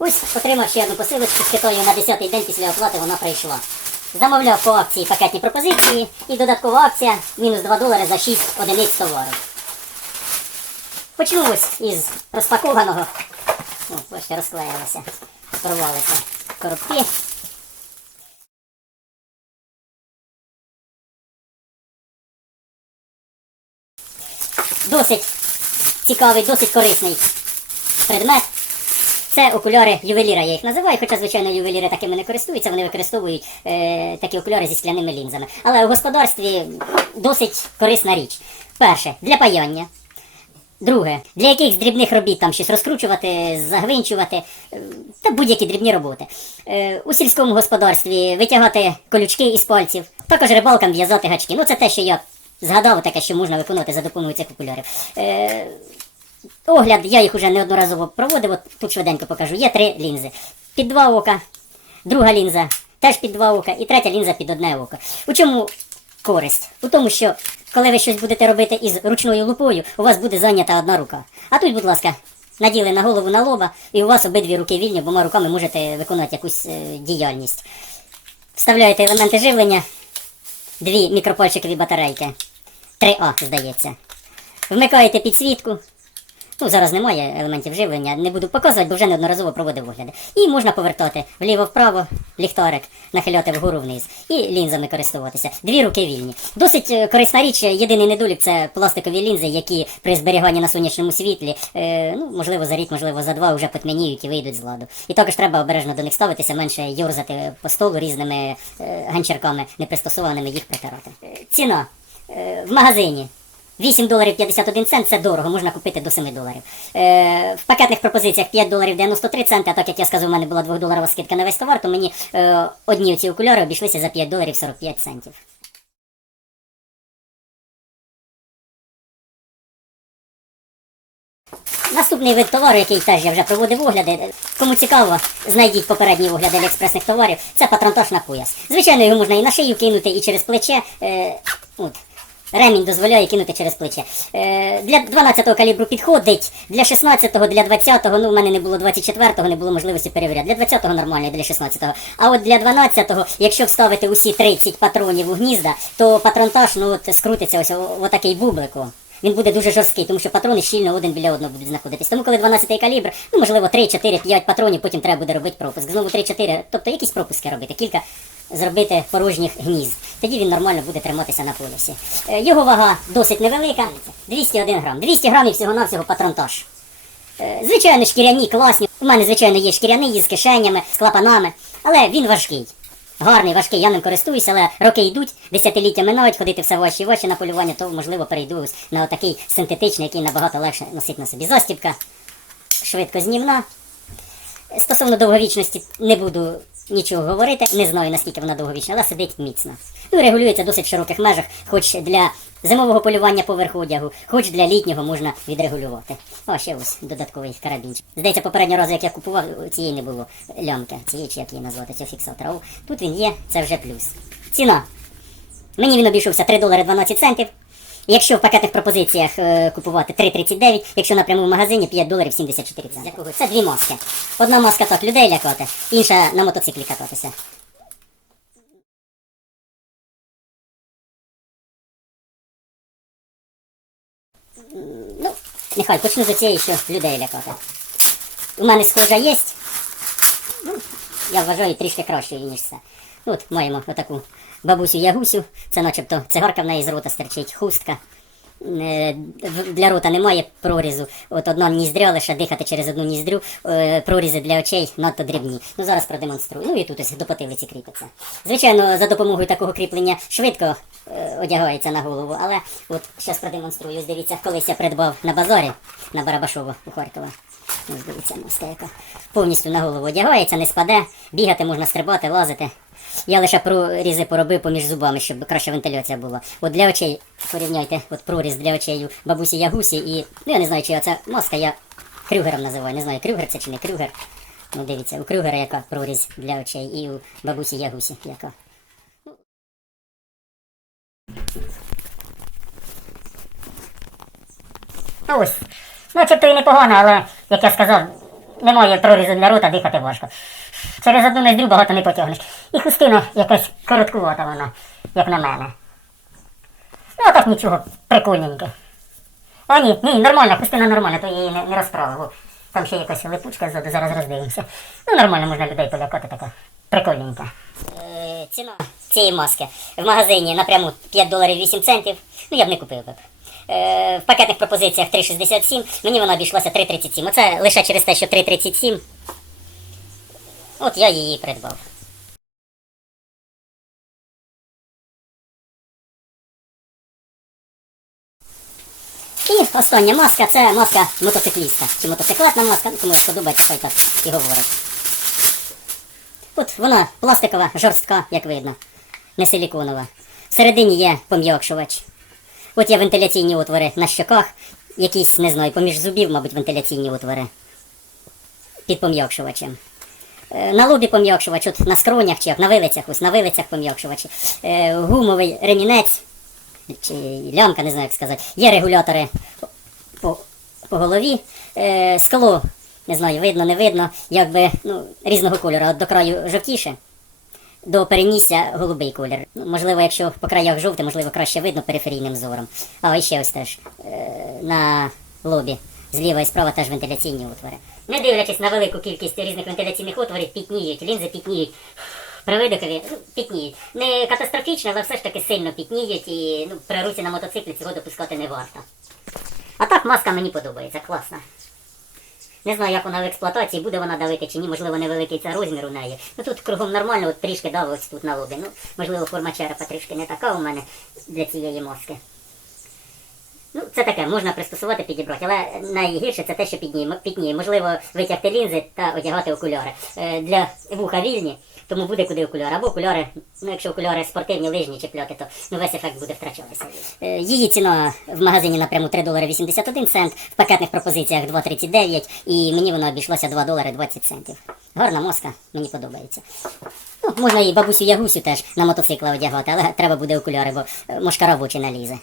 Ось отримав ще одну посилочку з Китаю на 10-й день після оплати вона прийшла. Замовляв по акції пакетні пропозиції і додаткова акція мінус 2 долари за 6 одиниць товару. Почну ось із розпакованого. О, бачите, розклеїлося. Порвалися коробки. Досить цікавий, досить корисний предмет. Це окуляри ювеліра, я їх називаю, хоча, звичайно, ювеліри такими не користуються, вони використовують е, такі окуляри зі скляними лінзами. Але у господарстві досить корисна річ. Перше, для паяння. Друге, для якихось дрібних робіт там щось розкручувати, загвинчувати е, та будь-які дрібні роботи. Е, у сільському господарстві витягати колючки із пальців, також рибалкам в'язати гачки. Ну це те, що я згадав, таке, що можна виконувати за допомогою цих окулярів. Е, Огляд, я їх уже неодноразово проводив, от тут швиденько покажу. Є три лінзи. Під два ока, друга лінза теж під два ока, і третя лінза під одне око. У чому користь? У тому, що коли ви щось будете робити із ручною лупою, у вас буде зайнята одна рука. А тут, будь ласка, наділи на голову на лоба, і у вас обидві руки вільні, обома руками можете виконувати якусь е, діяльність. Вставляєте елементи живлення, дві мікропальчикові батарейки. 3А, здається. Вмикаєте підсвітку. Ну, зараз немає елементів живлення, не буду показувати, бо вже неодноразово проводив огляди. І можна повертати вліво-вправо, ліхтарик, нахиляти вгору вниз і лінзами користуватися. Дві руки вільні. Досить е, корисна річ. Єдиний недолік це пластикові лінзи, які при зберіганні на сонячному світлі, е, ну, можливо, за рік, можливо, за два вже потьмяніють і вийдуть з ладу. І також треба обережно до них ставитися, менше йорзати по столу різними е, ганчірками, непристосованими їх притирати. Е, ціна е, в магазині. 8 доларів 51 цент це дорого, можна купити до 7 доларів. Е, в пакетних пропозиціях 5 доларів 93 центи, а так як я сказав, у мене була 2 доларова скидка на весь товар, то мені е, одні ці окуляри обійшлися за 5 доларів 45 центів. Наступний вид товару, який теж я вже проводив огляди. Кому цікаво, знайдіть попередні огляди експресних товарів. Це патронтаж на пояс. Звичайно, його можна і на шию кинути, і через плече. Е, от. Ремінь дозволяє кинути через плече. Е, для 12-го калібру підходить, для 16-го, для 20-го, ну в мене не було 24-го, не було можливості перевіряти. Для 20-го нормально, для 16-го. А от для 12-го, якщо вставити усі 30 патронів у гнізда, то патронтаж ну, от, скрутиться ось отакий бублику. Він буде дуже жорсткий, тому що патрони щільно один біля одного будуть знаходитись. Тому коли 12-й калібр, ну можливо 3, 4, 5 патронів, потім треба буде робити пропуск. Знову 3-4, тобто якісь пропуски робити, кілька зробити порожніх гнізд. Тоді він нормально буде триматися на полюсі. Е, Його вага досить невелика, 201 грам. 200 грамів всього-навсього патронтаж. Е, Звичайно, шкіряні, класні. У мене, звичайно, є шкіряний з кишенями, з клапанами, але він важкий. Гарний, важкий, я ним користуюся, але роки йдуть, десятиліття минають, ходити все важче і важче на полювання, то можливо перейду на отакий синтетичний, який набагато легше носити на собі. Застібка швидко знімна. Стосовно довговічності не буду нічого говорити, не знаю наскільки вона довговічна, але сидить міцно. Ну, регулюється досить в широких межах, хоч для зимового полювання поверх одягу, хоч для літнього можна відрегулювати. О, ще ось додатковий карабінчик. Здається, попереднього разу, як я купував, цієї не було лямки, цієї чи як її назвати, цього фіксатора. Тут він є, це вже плюс. Ціна. Мені він обійшовся 3 долари 12 центів. Якщо в пакетних пропозиціях е, купувати 3,39, якщо напряму в магазині 5 доларів 74 центи. Це дві маски. Одна маска так людей лякати, інша на мотоциклі кататися. Ну, нехай почну за цієї, що людей лякати. У мене схожа є. Ну, я вважаю трішки кращою, ніж це. От маємо отаку бабусю Ягусю, це начебто цигарка в неї з рота стерчить, хустка. Е, Для рота немає прорізу. От одна ніздря лише дихати через одну ніздрю. Е, Прорізи для очей надто дрібні. Ну зараз продемонструю. Ну і тут ось до потилиці кріпиться. Звичайно, за допомогою такого кріплення швидко одягається на голову, але от зараз продемонструю. Дивіться, колись я придбав на базарі на Барабашово у Харкова. Ось дивіться, маска яка. Повністю на голову одягається, не спаде, бігати можна стрибати, лазити. Я лише прорізи поробив поміж зубами, щоб краща вентиляція була. От для очей, порівняйте, от проріз для очей бабусі Ягусі і. Ну я не знаю, чи це маска, я Крюгером називаю. Не знаю, Крюгер це чи не Крюгер. Ну дивіться, у Крюгера яка проріз для очей, і у бабусі Ягусі яка. Ось. Ну, це то і непогано, але, як я сказав, немає прорізу для рота, дихати важко. Через одну ноздрю багато не потягнеш. І хустина якась короткувата вона, як на мене. Ну, а так нічого, прикольненьке. А ні, ні, нормальна, хустина нормальна, то її не, не розправив. Там ще якась липучка ззаду, зараз роздивимося. Ну, нормально можна людей полякати, така прикольненька. Е, ціна цієї маски в магазині напряму 5 доларів 8 центів. Ну, я б не купив би. Е, в пакетних пропозиціях 3,67, мені вона обійшлася 3,37. Оце лише через те, що 3,37. От я її придбав. І остання маска це маска мотоцикліста. Чи мотоциклетна маска, кому як подобається, хай так і говорить. От вона пластикова, жорстка, як видно, не силіконова. Всередині є пом'якшувач. От є вентиляційні отвори на щоках, якісь, не знаю, поміж зубів, мабуть, вентиляційні отвори. Під пом'якшувачем. Е, На лобі пом'якшувач, от на скронях чи як, на вилицях, ось на вилицях пом'якшувач. Е, Гумовий ремінець, чи лямка, не знаю як сказати. Є регулятори по, по голові. Е, скло, не знаю, видно, не видно, якби ну, різного кольору, от до краю жовтіше. До перенісся голубий колір. Ну, можливо, якщо по краях жовте, можливо, краще видно периферійним зором. А і ще ось теж е, на лобі. Зліва і справа теж вентиляційні отвори. Не дивлячись на велику кількість різних вентиляційних отворів, пітніють, лінзи пітніють. При видихові ну, пітніють. Не катастрофічно, але все ж таки сильно пітніють і ну, при руці на мотоциклі цього допускати не варто. А так маска мені подобається, класна. Не знаю, як вона в експлуатації, буде вона давити чи ні, можливо, невеликий це розмір у неї. Ну тут кругом нормально, от трішки дав ось тут на лобі. Ну, можливо, форма черепа трішки не така у мене для цієї маски. Ну, це таке, можна пристосувати, підібрати, але найгірше це те, що підніє. Можливо, витягти лінзи та одягати окуляри. Е, для вуха вільні, тому буде куди окуляри. Або окуляри, ну якщо окуляри спортивні, лижні чіпляти, то ну, весь ефект буде втрачатися. Е, її ціна в магазині напряму 3 долари 81 цент, в пакетних пропозиціях 2,39 і мені вона обійшлася 2 долари 20 центів. Гарна моска, мені подобається. Ну, можна і бабусю Ягусю теж на мотоцикла одягати, але треба буде окуляри, бо е, мошкара в очі налізе.